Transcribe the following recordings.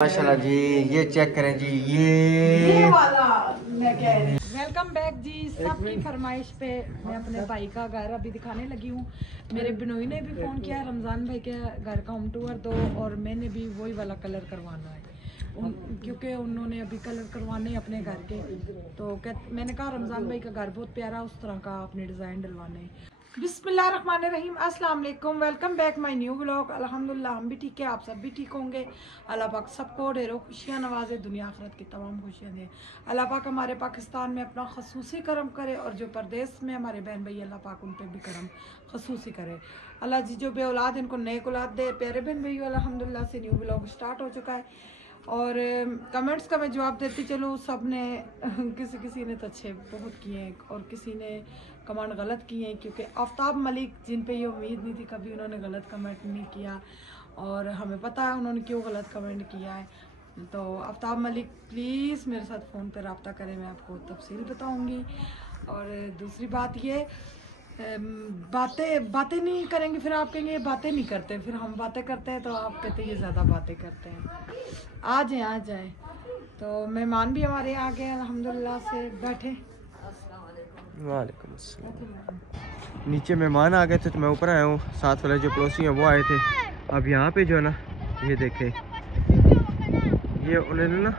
माशाल्लाह जी, ये चेक करें जी, ये वाला मैं कह रही। वेलकम बैक जी। सबकी फरमाइश पे मैं अपने भाई का घर अभी दिखाने लगी हूँ। मेरे बिनोई ने भी फ़ोन किया रमज़ान भाई के घर का होम टूर दो, और मैंने भी वही वाला कलर करवाना है क्योंकि उन्होंने अभी कलर करवाने हैं अपने घर के। तो मैंने कहा रमज़ान भाई का घर बहुत प्यारा, उस तरह का अपने डिज़ाइन डलवाने हैं। बिस्मिल्लाहिर्रहमानिर्रहीम, अस्सलाम वालेकुम, welcome back my new vlog. अल्हम्दुलिल्लाह हम भी ठीक है, आप सब भी ठीक होंगे। अल्लाह पाक सबको ढेरों खुशियाँ नवाजे, दुनिया आखिरत की तमाम खुशियाँ दे। अल्लाह पाक हमारे पाकिस्तान में अपना खसूसी करम करे, और जो परदेश में हमारे बहन भाई अल्लाह पाक उन पर भी करम खसूसी करे। अल्लाह जी जो बे औलाद इनको नेक औलाद दे। प्यारे बहन भाई अल्हम्दुलिल्लाह से न्यू व्लॉग स्टार्ट हो चुका है, और कमेंट्स का मैं जवाब देती चलूँ। सब ने किसी ने तो अच्छे बहुत किए हैं, और किसी ने कमेंट गलत किए हैं, क्योंकि आफ्ताब मलिक जिन पे ये उम्मीद नहीं थी कभी उन्होंने गलत कमेंट नहीं किया, और हमें पता है उन्होंने क्यों गलत कमेंट किया है। तो आफ्ताब मलिक प्लीज़ मेरे साथ फ़ोन पर रब्ता करें, मैं आपको तफसील बताऊँगी। और दूसरी बात ये, बातें नहीं करेंगे फिर आप कहेंगे ये बातें नहीं करते, फिर हम बातें करते हैं तो आप कहते हैं ये ज़्यादा बातें करते हैं। आ जाए। तो मेहमान भी हमारे यहाँ आ गए अल्हम्दुलिल्लाह से, बैठे। वालेकुम अस्सलाम। नीचे मेहमान आ गए थे तो मैं ऊपर आया हूँ, साथ वाले जो पड़ोसी हैं वो आए थे। अब यहाँ पे जो है ना, ये देखें, ये उन्होंने ना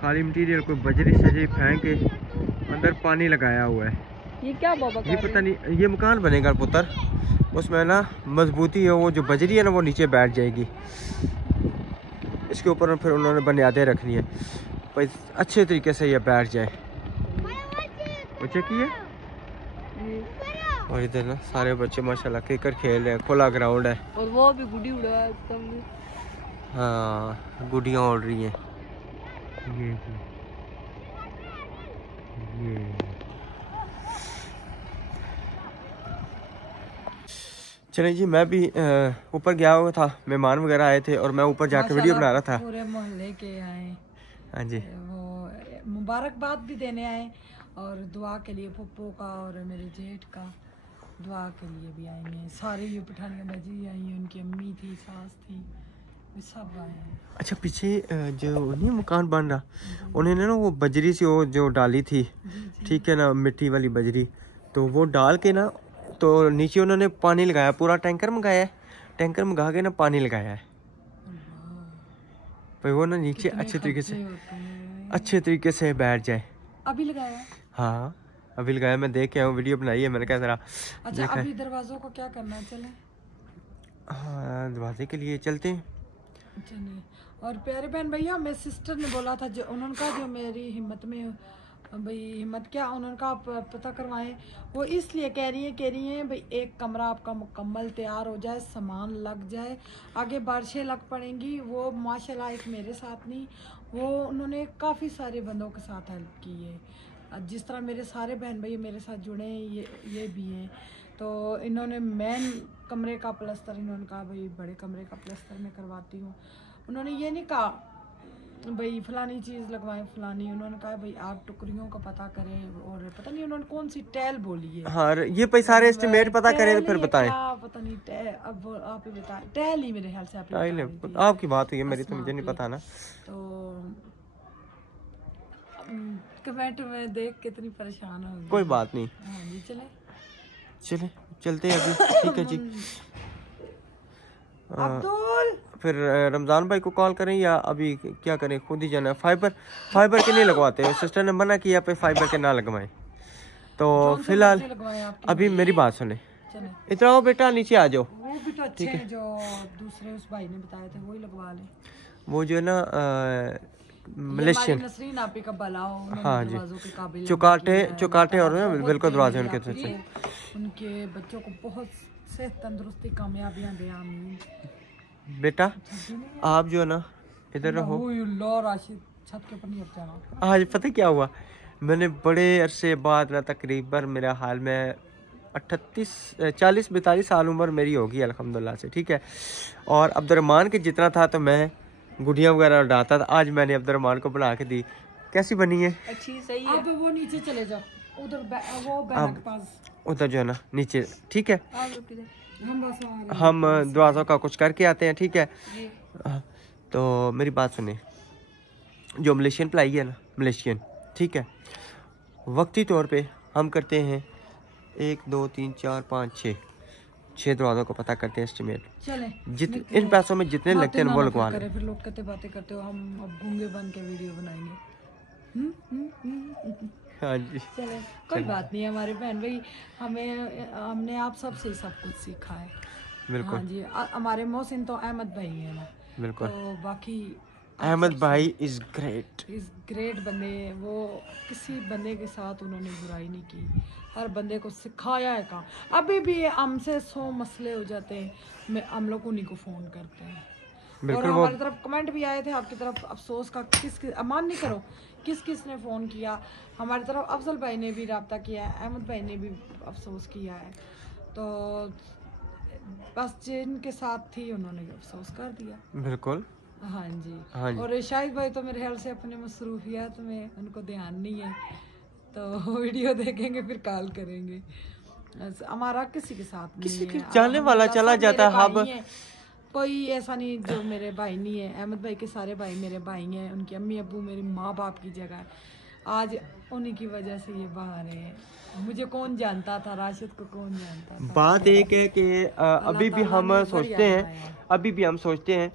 खाली मटीरियल कोई बजरी सजरी फेंक के अंदर पानी लगाया हुआ है। ये क्या बाबा, ये पता नहीं, ये मकान बनेगा पुत्र, उसमें ना मजबूती है, वो जो बजरी है ना वो नीचे बैठ जाएगी, इसके ऊपर फिर उन्होंने बुनियादें रखनी है भाई अच्छे तरीके से ये बैठ जाए। बच्चे की है, और इधर ना सारे बच्चे माशाल्लाह क्रिकेट खेल रहे हैं, खुला ग्राउंड है, और वो भी गुड़ी उड़ा है। हाँ गुड़ियाँ उड़ रही हैं। ये चलिए जी, मैं भी ऊपर गया हुआ था, मेहमान वगैरह आए थे और मैं ऊपर जाके वीडियो बना रहा था। पूरे मोहल्ले के आए, हाँ जी, वो मुबारकबाद भी देने आए, और दुआ के लिए पप्पू का और मेरे जेठ का दुआ के लिए भी आए हैं। सारे ये पठानिया बाजी आई हैं, उनकी अम्मी थी, सास थी, वे सब आए हैं। अच्छा पीछे जो नहीं मकान बन रहा, उन्होंने ना वो बजरी से वो जो डाली थी, ठीक है ना, मिट्टी वाली बजरी, तो वो डाल के ना, तो नीचे उन्होंने पानी लगाया, पूरा टैंकर मंगाया है, टैंकर मंगा के ना पानी लगाया है भाई, वो ना नीचे अच्छे तरीके से बैठ जाए। अभी लगाया? हाँ अभी लगाया, मैं देख के आया हूँ, वीडियो बनाई है मैंने, कहा जरा। अच्छा अभी दरवाजों को क्या करना है, चले? हाँ दरवाजे के लिए चलते हैं। चलिए। और प्यारे बहन भैया, मेरे सिस्टर ने बोला था, जो उन्होंने कहा जो मेरी हिम्मत में भाई, हिम्मत क्या, उन्होंने कहा आप पता करवाएं। वो इसलिए कह रही हैं भाई एक कमरा आपका मुकम्मल तैयार हो जाए, सामान लग जाए, आगे बारिशें लग पड़ेंगी। वो माशाल्लाह एक मेरे साथ नहीं, वो उन्होंने काफ़ी सारे बंदों के साथ हेल्प की है। जिस तरह मेरे सारे बहन भाई मेरे साथ जुड़े हैं, ये भी हैं। तो इन्होंने मेन कमरे का प्लस्तर, इन्होंने कहा भाई बड़े कमरे का प्लस्तर मैं करवाती हूँ। उन्होंने ये नहीं कहा भाई फलानी चीज़ लगवाएं फलानी, उन्होंने कहा भाई आप टुकड़ियों का पता करें, और पता नहीं उन्होंने कौन सी टैल बोली है। हाँ ये भाई सारे एस्टिमेट पता करें तो फिर बताएं। पता नहीं टैल, अब आप ही बताएं, टैल ही मेरे ख्याल से आपकी बात हुई है, मेरी तो मुझे नहीं पता ना। तो कमेंट में देख के इतनी परेशान हो गई। कोई बात नहीं, हाँ जी चले चलते हैं अभी, ठीक है जी। अब्दुल, फिर रमज़ान भाई को कॉल करें या अभी क्या करें, खुद ही जाना है। फाइबर के नहीं लगवाते, सिस्टर ने मना किया पे फाइबर के ना लगवाएं, तो फिलहाल अभी मेरी बात सुने, इतना आओ बेटा नीचे आ जाओ। वो भी तो अच्छे हैं जो दूसरे उस भाई ने बताए थे, वही लगवा लें। वो जो है ना मलेशियन, नसरीन आपी का बलाओ, हाँ जी, चुकाटे और बिल्कुल दरवाजे उनके, उनके बच्चों को बहुत सेहत तंदुरुस्ती कामयाबियां दे, आमीन। बेटा आप जो है ना इधर रहो, राशिद छत के ऊपर नहीं जाना। आज पता क्या हुआ, मैंने बड़े अरसे बाद ना, तकरीबन मेरा हाल में 40-42 साल उम्र मेरी होगी अल्हम्दुलिल्लाह से, ठीक है। और अब्दुर्रहमान के जितना था तो मैं गुड़िया वगैरह उड़ाता था, आज मैंने अब्दुर्रहमान को बना के दी। कैसी बनी है? अच्छी, सही है। अब वो नीचे चले जाओ, उधर वो बैनर के पास, उधर जो है ना नीचे, ठीक है। हम दरवाज़ों का कुछ करके आते हैं, ठीक है। तो मेरी बात सुने, जो मलेशियन प्लाई है ना, मलेशियन, ठीक है, वक्ती तौर पे हम करते हैं 1 2 3 4 5 6 दरवाज़ों को पता करते हैं एस्टिमेट। चले इन पैसों में जितने लगते हैं वो लगवा लें। फिर लोग कहते बातें करते हो, हम अब गूंगे बन के वीडियो बनाएंगे। हाँ जी चले, कोई बात नहीं है हमारे बहन भाई, हमने आप सबसे सब कुछ सीखा है। बिल्कुल। हाँ जी, हमारे मोहसिन तो अहमद भाई है ना, बिल्कुल। तो बाकी अहमद भाई इज ग्रेट बंदे हैं। वो किसी बंदे के साथ उन्होंने बुराई नहीं की, हर बंदे को सिखाया है काम। अभी भी हमसे 100 मसले हो जाते हैं, हम लोग उन्हीं को फ़ोन करते हैं। और हमारी तरफ कमेंट भी आए थे आपकी तरफ अफसोस का, अमान नहीं करो किस ने फ़ोन किया। हमारी तरफ अफजल भाई ने भी रब्ता किया है, अहमद भाई ने भी अफसोस किया है, तो बस जिनके साथ थी उन्होंने भी अफसोस कर दिया। बिल्कुल। हाँ जी, हाँ जी। और शाहिद भाई तो मेरे ख्याल से अपने मसरूफियात में उनको ध्यान नहीं है, तो वीडियो देखेंगे फिर कॉल करेंगे। हमारा किसी के साथ नहीं किसी है, के जाने वाला चला जाता है। अब कोई ऐसा नहीं जो मेरे भाई नहीं है। अहमद भाई के सारे भाई मेरे भाई हैं, उनके अम्मी अब्बू मेरे माँ बाप की जगह है। आज उन्हीं की वजह से ये बाहर है। मुझे कौन जानता था, राशिद को कौन जानता था। बात एक है कि अभी भी हम सोचते हैं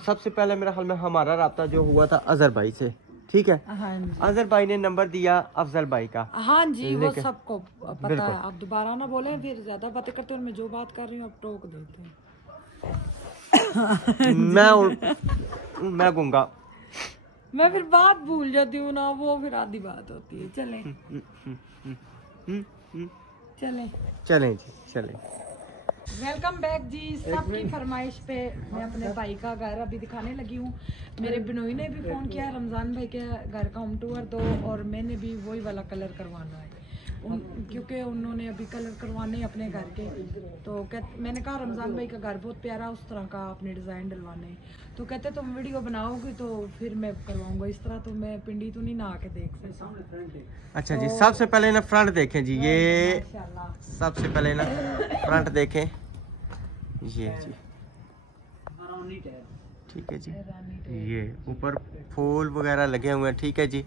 सबसे पहले मेरे ख्याल में हमारा राब्ता जो हुआ था अजहर भाई से, ठीक है। हाँ जी, अजहर भाई ने नंबर दिया अफजल भाई का। हाँ जी, वो सबको पता है। आप दोबारा ना बोले, फिर ज्यादा बातें करते हैं। मैं जो बात कर रही हूँ आप टोक देते हैं। मैं गूंगा, मैं फिर बात भूल जाती हूँ ना, वो फिर आधी बात होती है। चलें जी, चलें। वेलकम बैक जी। सबकी फरमाइश पे मैं अपने भाई का घर अभी दिखाने लगी हूँ। मेरे बिनोई ने भी फ़ोन किया रमज़ान भाई के घर का होम टूर दो, और मैंने भी वही वाला कलर करवाना है, क्योंकि उन्होंने अभी कलर करवाने अपने घर के। तो मैंने कहा रमज़ान भाई का घर बहुत प्यारा, उस तरह का अपने डिज़ाइन डलवाने। तो कहते तुम वीडियो बनाओगे तो फिर मैं करवाऊंगा, इस तरह तो मैं पिंडी तो नहीं ना आके देख सकता। अच्छा जी, सबसे पहले ना फ्रंट देखें जी, ये सबसे पहले ना फ्रंट देखें, ये जी, ठीक है जी। ये ऊपर फूल वगैरह लगे हुए हैं, ठीक है जी।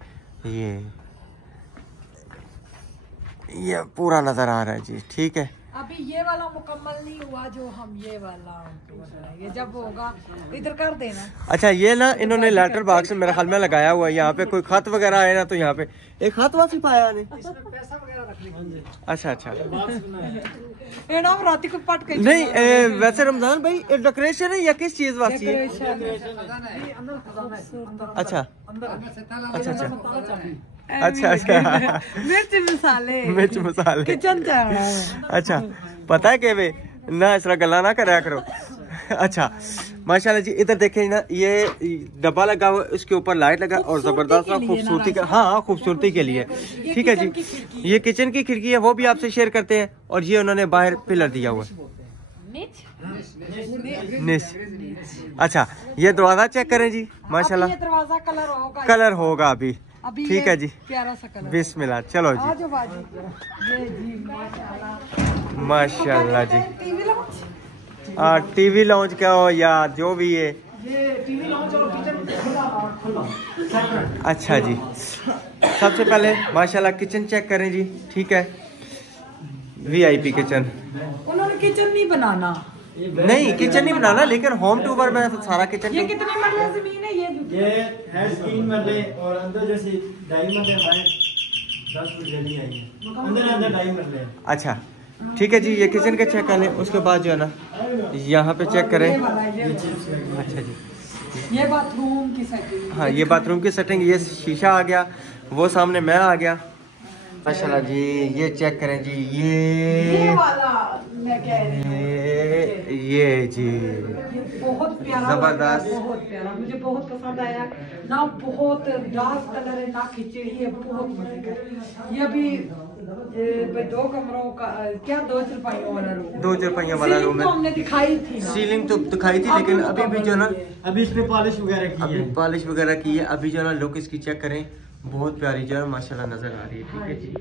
ये पूरा नजर आ रहा है जी, ठीक है। अभी ये वाला मुकम्मल नहीं हुआ, जो हम ये वाला ये जब होगा इधर कर देना। अच्छा, ये ना इन्होंने लेटर बॉक्स मेरे ख्याल में लगाया हुआ है, यहाँ पे कोई खत वगैरह आए ना तो यहाँ पे एक खत वासी पाया नहीं। पैसा वगैरह रखने। अच्छा ये ना रात को पट के नहीं, वैसे रमजान भाई डेकोरेशन है या किस चीज वासी है? अच्छा मिर्च मसाले किचन अच्छा, पता है कि वे ना इस तरह गला ना कराया करो। अच्छा माशाल्लाह जी, इधर देखें ना, ये डब्बा लगा हुआ, उसके ऊपर लाइट लगा और जबरदस्त खूबसूरती का, हाँ खूबसूरती के लिए, ठीक है जी। ये किचन की खिड़की है, वो भी आपसे शेयर करते हैं। और ये उन्होंने बाहर पिलर दिया हुआ है। अच्छा, ये दरवाजा चेक करें जी, माशाल्लाह कलर होगा अभी, ठीक है जी। प्यारा सा कलर, बिस्मिल्लाह, चलो जी, माशाल्लाह जी। टीवी लॉन्च का हो या जो भी है, अच्छा जी। सबसे पहले माशाल्लाह किचन चेक करें जी, ठीक है। VIP किचन, उन्होंने किचन नहीं बनाना, नहीं किचन नहीं बनाना, लेकिन होम टूर में सारा किचन। ये कितने मरले जमीन है? ये है 3 मरले, और अंदर जैसे 2.5 मरले, 10 फुट जगह आई है, अंदर 2.5 मरले। अच्छा ठीक है जी, ये किचन का चेक कर लें। उसके बाद जो है ना यहाँ पे चेक करें। अच्छा जी, ये बाथरूम की सेटिंग, हाँ ये बाथरूम की सेटिंग, ये शीशा आ गया, वो सामने मैं आ गया, माशाल्लाह जी। ये चेक करें जी, ये वाला मैं कह रही हूँ, ये जी बहुत प्यारा, जबरदस्त, बहुत प्यारा, मुझे बहुत पसंद आया ना। बहुत डार्क कलर है ना, खिचड़ी है, बहुत मजे का। ये अभी 2 कमरों का क्या 2 चरपाइयों वाला रूम, 2 चरपाइयों वाला रूम है। हमने दिखाई थी ना, सीलिंग तो दिखाई थी, लेकिन अभी भी जो ना, अभी इस पे पॉलिश वगैरह की है, अभी पॉलिश वगैरह की है। अभी जो ना लुक इसकी चेक करें, बहुत प्यारी जो है माशाल्लाह नजर आ रही है, ठीक है जी।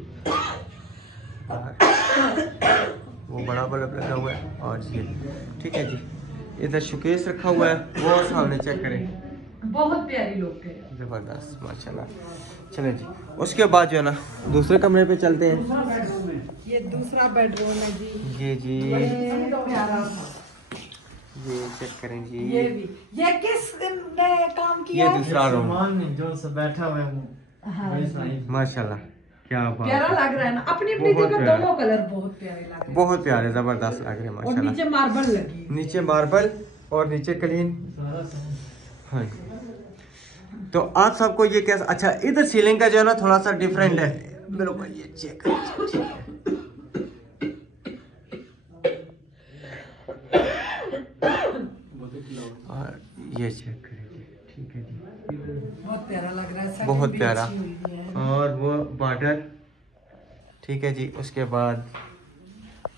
वो बड़ा बल्ब लगा हुआ है, और ये ठीक है जी। इधर शोकेस रखा हुआ है, वो सामने चेक करें, बहुत प्यारी लुक है, जबरदस्त माशाल्लाह। चलें जी, उसके बाद जो है ना दूसरे कमरे पे चलते हैं। ये दूसरा बेडरूम है जी। ये जी ये प्यारा सा। ये चेक करें जी, ये भी, ये किस ने काम किया ये है? दूसरा रूम सामान नहीं जो सब बैठा हुआ है वो हाँ वही जी। साइज। माशाल्लाह, क्या बात प्यारा है। लग रहा है ना, अपनी अपनी बहुत जगह प्यारा। दोनों कलर बहुत प्यारे लग रहे हैं। बहुत प्यारे, जबरदस्त लग रहे हैं और माशाल्लाह। नीचे मार्बल लगी है। नीचे मार्बल और नीचे क्लीन। सारा सामान। हाँ जी। तो आप सबको ये कैसा, अच्छा इधर सीलिंग का जो है ना थोड़ा सा डिफरेंट है मेरे को, ये चेक और ये चेक करेंगे, ठीक है जी, बहुत प्यारा लग रहा है, setting बहुत भी प्यारा। अच्छी हुई है। और वो बॉर्डर, ठीक है जी। उसके बाद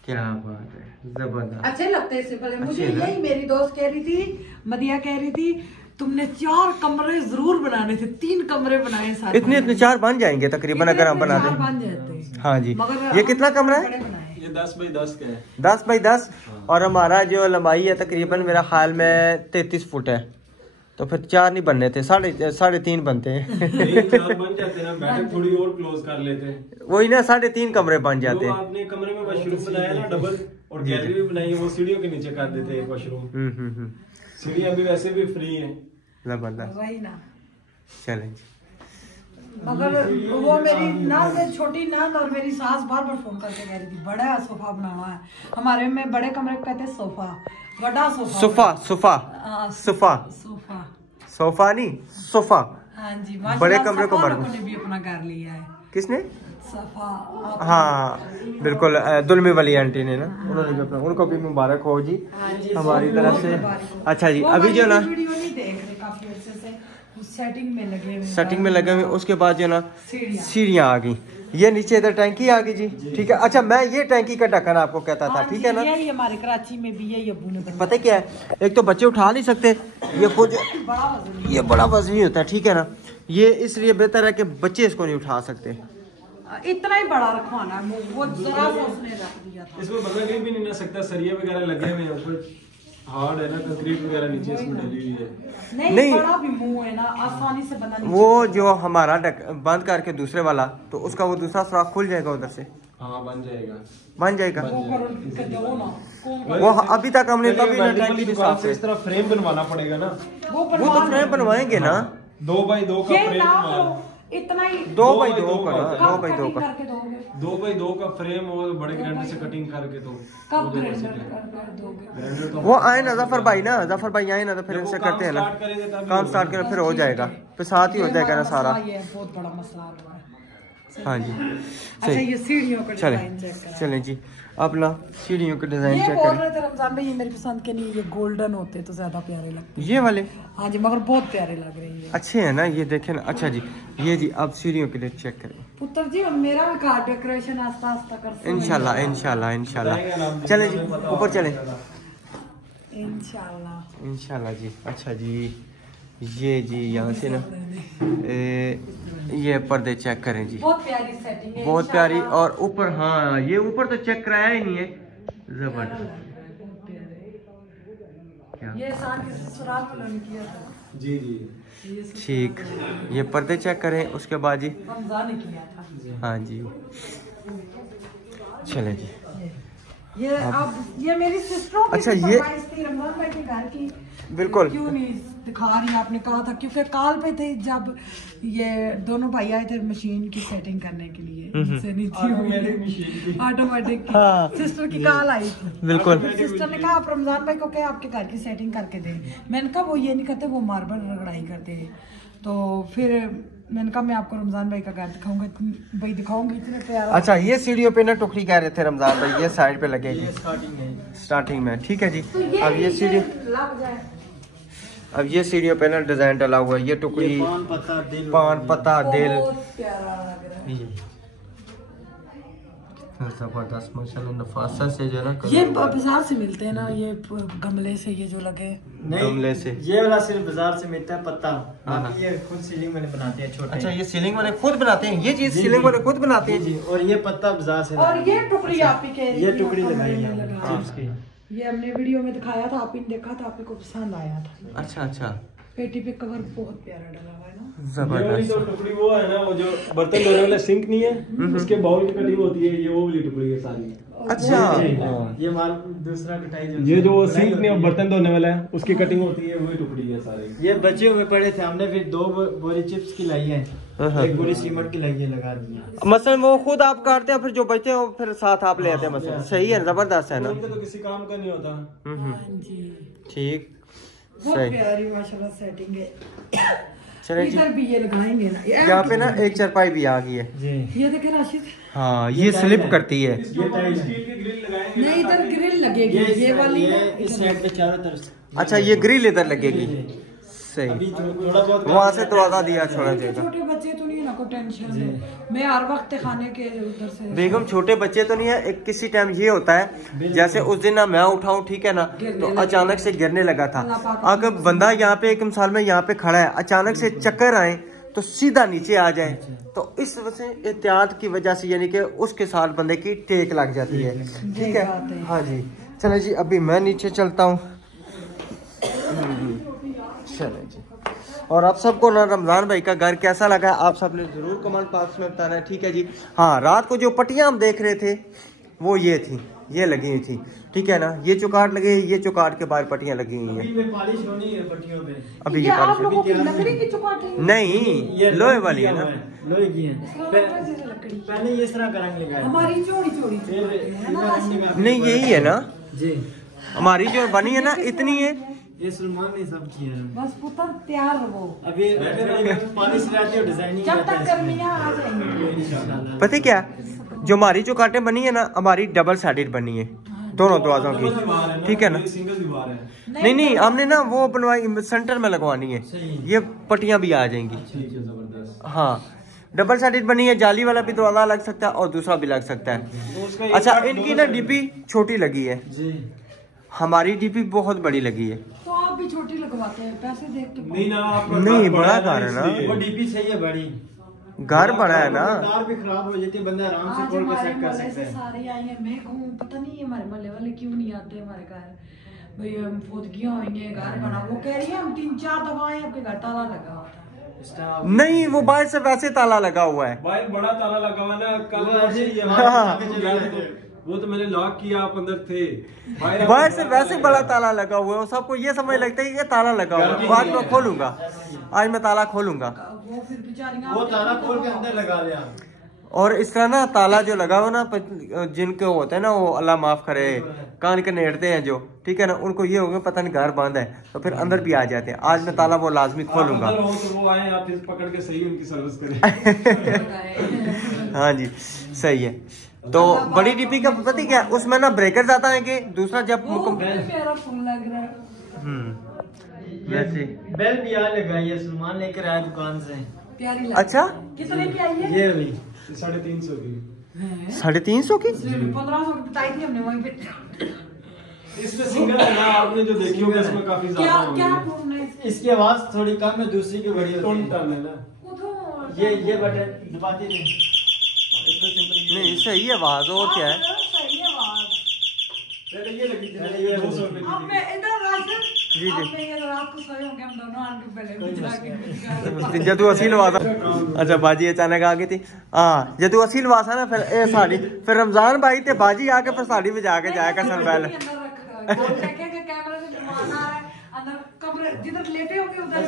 क्या बात है, जबरदस्त। अच्छे लगते हैं सिंपल है। मुझे अच्छे ना? यही मेरी दोस्त कह रही थी, मदिया कह रही थी, तुमने 4 कमरे जरूर बनाने थे, 3 कमरे बनाए सारे। इतने 4 बन जाएंगे तकरीबन अगर हम बनाते 4 हैं। बन जाते हैं। हाँ जी। मगर ये कितना कमरा है? बड़े बनाए। ये 10 बाई 10 का है। 10 बाई 10 और हमारा जो लंबाई है तकरीबन मेरा ख्याल में 33 फुट है, तो फिर 4 नहीं बनने थे, 3.5 बनते हैं। 4 बन जाते हैं ना, बैठक थोड़ी और क्लोज कर लेते हैं। वही ना, 3.5 कमरे बन जाते जो हैं। आपने कमरे में वॉशरूम बनाया ना डबल, और गैलरी भी बनाई है, वो सीढ़ियों के नीचे कर देते हैं वॉशरूम। सीढ़ियां भी वैसे भी फ्री हैं। जबरदस्त। वही ना, चलें जी। मगर वो मेरी नंद, छोटी नंद और मेरी सास बार बार फोन करके कह रही थी बड़ा सोफा बनाना है हमारे में। बड़े कमरे को कहते हैं सोफा, बड़ा सोफा। सोफा सोफा हाँ, सोफा सोफा। सोफा नहीं सोफा। हाँ जी, बड़े कमरे को सफा बड़ा- लोगों ने भी अपना कर लिया है। किसने? सफा। हाँ बिल्कुल, दुलमी वाली आंटी ने ना, उन्होंने भी अपना, उनको भी मुबारक हो जी हाँ जी, हमारी सब तरफ लोग से। मुबारक हो। अच्छा जी, वो अभी जो है ना वाली वीडियो नहीं देख रहे काफी अच्छे से, सेटिंग में लगे हुए हैं। सेटिंग में लगे हुए। उसके बाद जो है ना सीढ़ियाँ। सीढ़ियाँ आ गई, ये नीचे इधर टैंकी आ गई जी, ठीक है। अच्छा मैं ये टैंकी का ढक्कन आपको कहता था, हाँ ठीक जी, है ना। यही हमारे कराची में भी यही अब्बू ने बनाया। पता क्या है, एक तो बच्चे उठा नहीं सकते, ये खुद बड़ा वजन ये बड़ा वजनी होता है, ठीक है ना। ये इसलिए बेहतर है कि बच्चे इसको नहीं उठा सकते। इतना ही बड़ा रखवाना है, वो जरा सा उसने रख दिया था। इसमें बंदा कहीं भी नहीं ना सकता, सरिये वगैरह लगे हुए हैं ऊपर, हार्ड है ना, कंक्रीट वगैरह नीचे इसमें डली हुई है। नहीं। बड़ा भी मुंह है ना, आसानी से बंदा नीचे वो जो हमारा बंद करके दूसरे वाला, तो उसका वो दूसरा सुराख खुल जाएगा उधर से, हाँ बन जाएगा। बन जाएगा। ऊपर उनके दो ना, कौन वो अभी तक हमने कभी ना टैंकी के साथ से इस तरह फ्रेम बनवाना पड़ेगा ना। वो वो तो फ्रेम बनवाएंगे ना, 2 बाई 2 का ये फ्रेम, ना हो, इतना ही 2 बाई 2 का, 2 कब बाई 2 कटिंग का। करके दोगे? 2 बाई 2 का फ्रेम और बड़े ग्राइंडर से कटिंग करके तो कब ग्राइंडर कर दोगे? ग्राइंडर तो वो आए ना जफर भाई ना, जफर भाई आए ना तो फिर इनसे करते हैं ना, काम स्टार्ट करें फिर हो जाएगा, फिर साथ ही हो जाएगा ना सारा। ये बहुत बड़ा मसला आ रहा है। हाँ जी अच्छा, सही। ये सीढ़ियों का चलें डिजाइन चेक करें। चलें जी, अपना सीढ़ियों के डिजाइन ये चेक बोल करें। रहे थे रमजान भाई ये मेरी पसंद के नहीं, ये गोल्डन होते तो ज्यादा प्यारे लगते। ये वाले हाँ जी, मगर बहुत प्यारे लग रहे हैं। अच्छे हैं ना, ये देखें ना। अच्छा जी, ये जी अब सीढ़ियों के लिए चेक करें। पुत्र जी मेरा भी कार डेकोरेशन आस्ता आस्ता कर इंशाल्लाह इंशाल्लाह इंशाल्लाह। चलें जी ऊपर चलें, इंशाल्लाह। इंशाल्लाह जी। अच्छा जी, ये जी यहाँ से ना ये पर्दे चेक करें जी, बहुत प्यारी सेटिंग है, बहुत प्यारी। इंशाल्लाह। और ऊपर, हाँ ये ऊपर तो चेक कराया ही नहीं है, जबरदस्त। क्या ये साथ के ससुराल वालों ने किया था। जी जी ये ससुराल ठीक, ये पर्दे चेक करें। उसके बाद जी, रमजान ने किया था। हाँ जी चलें जी। ये अब ये मेरी सिस्टरों की अच्छा, ये- फरमाइश थी रमजान भाई के घर की। बिल्कुल। क्यों नहीं दिखा रही, आपने कहा था, क्योंकि काल पे थे जब ये दोनों भाई आए थे मशीन की सेटिंग करने के लिए, जिनसे नहीं थी ऑटोमेटिक की। हाँ। सिस्टर की कॉल आई थी, बिल्कुल। सिस्टर ने कहा आप रमजान भाई को क्या आपके घर की सेटिंग करके दें। मैंने कहा वो ये नहीं करते, वो मार्बल रगड़ाई करते हैं। तो फिर मैंने कहा मैं आपको रमजान भाई का घर दिखाऊंगा, भाई दिखाऊंगी, इतने प्यारा। अच्छा, ये सीढ़ियों पे ना टुकड़ी कह रहे थे रमजान भाई, ये साइड पे लगेगी स्टार्टिंग है। स्टार्टिंग में, ठीक है जी। तो अब ये सीढ़ी, लग जाए। अब ये सीढ़ियों पे ना डिजाइन डाला हुआ है, ये टुकड़ी, पान पत्ता दिल, पान पत्ता दिल, बहुत प्यारा लग रहा है। जबरदस्त माशाल्लाह, नफासा से जो है ना ये बाजार से मिलते हैं ना, ये गमले से ये जो लगे। गमले से। ये वाला सिर्फ बाजार से मिलता है पत्ता, हाँ। बाकी ये खुद सीलिंग में बनाते हैं छोटे। अच्छा, ये सीलिंग वाले खुद बनाते हैं, ये चीज जी, सीलिंग जी। वाले खुद बनाते हैं जी, और ये पत्ता बाजार से और ये टुकड़ी आप ही कह रही ये थी, टुकड़ी कमरे लगाई में है लगा। चिप्स की। ये हमने वीडियो में दिखाया था, आप ने देखा था, आपको पसंद आया था। अच्छा अच्छा, पेटी पे कवर बहुत प्यारा डला हुआ है ना, ये वाली जो टुकड़ी वो है ना, वो जो बर्तन धोने वाला सिंक नहीं है, उसके बाउल की कटिंग होती है, ये वो वाली टुकड़ी है सारी। अच्छा ये माल दूसरा कटाई जो ये जो सिंक नहीं बर्तन धोने वाला है उसकी कटिंग होती है, वही टुकड़ी है सारी। ये बचे हुए पड़े थे, हमने फिर 2 बोरी चिप्स की लाई है, एक बोरी सीमेंट की लाई है, लगा दी। मसलन वो खुद आप काटते हैं, फिर जो बचते हैं वो फिर साथ आप ले आते हैं मसलन। सही है, जबरदस्त है ना। तो किसी काम का नहीं होता। ठीक, बहुत सही। प्यारी माशाल्लाह सेटिंग है। चले जी, इधर भी ये लगाएंगे ना, यहाँ पे ना एक चारपाई भी आ गई है। ये देखे राशिद, हाँ, ये स्लिप करती है। इसके ऊपर स्टील की ग्रिल लगाएंगे। नहीं इधर ग्रिल लगेगी, ये वाली ये इस साइड पे चारों तरफ से। अच्छा, ये ग्रिल इधर लगेगी। सही, अभी थोड़ा बहुत वहाँ से तो आधा दिया छोड़ा जाएगा। छोटे बच्चे तो नहीं है ना, कोई टेंशन है। मैं हर वक्त खाने के उधर से बेगम छोटे बच्चे तो नहीं है, एक किसी टाइम ये होता है, जैसे उस दिन ना मैं उठाऊं, ठीक है ना, तो अचानक से गिरने लगा था। अगर बंदा यहाँ पे एक मिसाल में यहाँ पे खड़ा है, अचानक से चक्कर आए तो सीधा नीचे आ जाए, तो इस वजह से एहतियात की वजह से, यानी कि उसके साथ बंदे की टेक लग जाती है। ठीक है, हाँ जी। चले जी, अभी मैं नीचे चलता हूँ। चले जी, और आप सबको ना रमजान भाई का घर कैसा लगा आप सब ने जरूर कमेंट बॉक्स में बताना है। ठीक है जी। हाँ, रात को जो पट्टियां हम देख रहे थे वो ये थी, ये लगी हुई थी, ठीक है ना। ये चौकाट लगे, ये चौकाट के बाहर पट्टियां लगी हुई हैं। अभी पॉलिश होनी है पट्टियों पे। अभी ये आप लोगों की लकड़ी की चौकाटें नहीं, लोहे वाली है ना। लोहे की है। पहले ये इस तरह का रंग लगाया, हमारी चौड़ी चौड़ी है ना। नहीं, यही है ना जी। हमारी जो बनी है ना, इतनी है। ये सलमान ने सब किया है। बस पुत्र तैयार हो, अभी पॉलिश रहती है, डिजाइनिंग जब तक गर्मियाँ आ जाएंगी। पता है क्या, जो हमारी चौकाटें बनी है ना, हमारी डबल साइडेड बनी है, दोनों दरवाजों की। ठीक है ना। सिंगल दीवार है। नहीं नहीं, हमने ना वो बनवाई, सेंटर में लगवानी है, ये पट्टियां भी आ जाएंगी। ठीक है, जबरदस्त। हाँ, डबल साइडेड बनी है, जाली वाला भी दरवाजा लग सकता है और दूसरा भी लग सकता है। अच्छा, इनकी ना डीपी छोटी लगी है, हमारी डीपी बहुत बड़ी लगी है। तो आप भी छोटी लगवाते हैं, पैसे देख के। नहीं ना, आपका नहीं, घर बड़ा घर है ना। इसलिए। वो डीपी सही है, बड़ी घर बड़ा है ना। तार भी खराब हो जाती है, बंदा आराम से आज खोल के हमारे सेट कर मोहल्ले सकता से है। सारे आए हैं, मैं कहूँ पता नहीं हमारे मोहल्ले वाले क्यों नहीं आते हमारे घर। भाई हम फोदगियाँ हुई हैं, घर बना, वो कह रही है हम 3-4 दफा आए, आपके घर ताला लगा हुआ था। नहीं, वो बाहर से वैसे ताला लगा हुआ है। भाई बड़ा ताला लगा हुआ ना, कल वो ऐसे ही हाँ। वो तो मैंने लॉक किया, आप अंदर थे। बाहर से वैसे बड़ा ताला लगा हुआ है, सबको ये समझ लगता है कि ये ताला लगा हुआ है। आज मैं खोलूंगा, आज मैं ताला खोलूंगा। वो फिर बेचारियाँ वो ताला खोल के अंदर लगा लिया। और इस तरह ना ताला जो लगा हुआ ना, जिनके होते हैं ना, वो अल्लाह माफ करे, कान के नेड़ते हैं जो, ठीक है ना, उनको ये हो गया पता नहीं घर बंद है, तो फिर अंदर भी आ जाते हैं। आज मैं ताला वो लाजमी खोलूंगा। तो वो आए, आप फिर पकड़ के सही उनकी सर्विस करें। हाँ जी, सही है। तो बड़ी डीपी का पता है क्या, उसमें ना ब्रेकर जाता है कि दूसरा जब मेरा फूल लग रहा है। वैसे बेल भी आ लगाई है, सलमान लेकर आया दुकान से। प्यारी लग अच्छा, कितने की आई है? ये भी 350 की। 350 की। 1500 की बताई थी हमने वहीं पे। इसमें सिंगल है ना, आपने जो देखी होगी इसमें काफी क्या ज्यादा क्या होगी। ढूंढना है इसमें? इसकी आवाज थोड़ी कम है, दूसरी की बड़ी होती है। टन है ना। वो तो ये बटन दबाती नहीं। नहीं, सही है आवाज, और क्या है। सही है आवाज। पहले ये लगी थी, ये 200 रुपए अब की मैं इधर राशन, जी, जी। अब मैं ये रात को सोए होंगे हम दोनों आंटी पहले जाके जदू असी लवासा। अच्छा, बाजी अचानक आ गई थी। हाँ, जदू असी लवासा ना, फिर ए साड़ी, फिर रमजान भाई ते बाजी आके फिर साड़ी बजा के जाया कर सन बैल। कैमरा से मेहमान आ रहा है, अंदर कमरे जिधर लेटे होंगे उधर।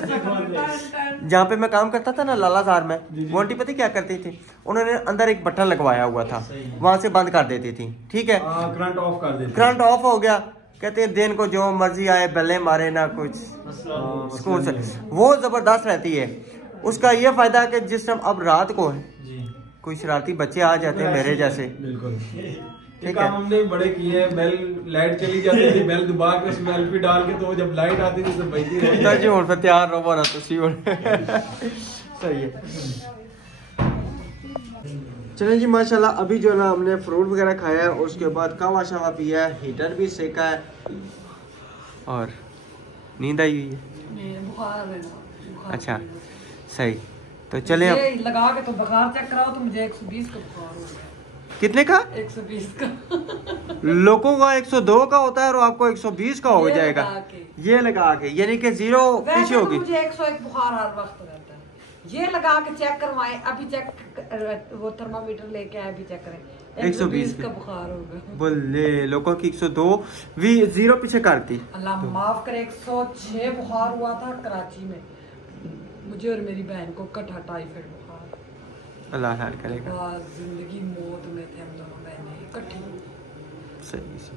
जहाँ पे मैं काम करता था ना, लालाजार में, वो आंटी पता क्या करती थी, उन्होंने अंदर एक बटन लगवाया हुआ था, वहां से बंद कर देती थी। ठीक है, करंट ऑफ कर देते। करंट ऑफ हो गया, कहते हैं दिन को जो मर्जी आए, बल्ले मारे ना कुछ सुकून से, वो जबरदस्त रहती है। उसका ये फायदा है कि जिस टाइम अब रात को है, कोई शरारती बच्चे आ जाते हैं मेरे जैसे, बिल्कुल। ये ठीक काम है। हमने बड़े किए हैं। बेल लाइट चली जाती थी, बेल दबा के उसमें एलपी डाल के, तो जब लाइट आती थी तो बजती रहती जी हुन फिर तैयार रहो ना तुसी हुन। सही है। चलें जी, माशाल्लाह अभी जो है ना हमने फ्रूट वगैरह खाया है, और उसके बाद कावा शावा पिया है, हीटर भी सेका है, और नींद आई हुई है। बुखार है ना। अच्छा, सही। तो चलें अब। ये लगा के तो बुखार चेक कराओ तो मुझे 120 का बुखार हो गया। कितने का? 120 का। लोगों का 102 का होता है और आपको 120 का हो ये जाएगा लगा के। ये लगा के, यानी कि 0 वैसे पीछे तो होगी। मुझे 101 बुखार हर वक्त रहता है। ये लगा के चेक करवाएं, अभी चेक वो थर्मामीटर लेके आए, अभी चेक करें 120 का बुखार होगा। बोले लोगों की 102 भी 0 पीछे करती। अल्लाह माफ करे, 106 बुखार हुआ था कराची में मुझे और मेरी बहन को, इकट्ठा टाइफाइड बुखार। अल्लाह हाल करेगा। जिंदगी मौत में थे हम दोनों बहनें इकट्ठी। सही से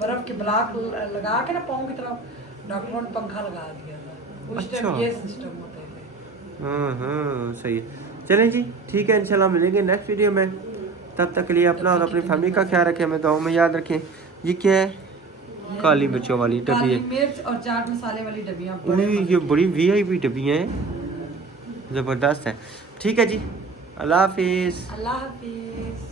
बर्फ के ब्लॉक लगा के ना पाँव की तरफ, डॉक्टरों ने पंखा लगा दिया था। उस टाइम अच्छा। ये सिस्टम होते थे। हाँ सही है। चलें जी ठीक है, इंशाल्लाह मिलेंगे नेक्स्ट वीडियो में। तब तक के लिए अपना और अपनी फैमिली का ख्याल रखें, हमें दुआओं में याद रखें। ये क्या है? काली मिर्चों वाली डब्बी काली है। मिर्च और चाट मसाले वाली डब्बियाँ ये बड़ी VIP डब्बियाँ हैं, ज़बरदस्त है। ठीक है जी, अल्लाह हाफिज़। अल्लाह हाफिज।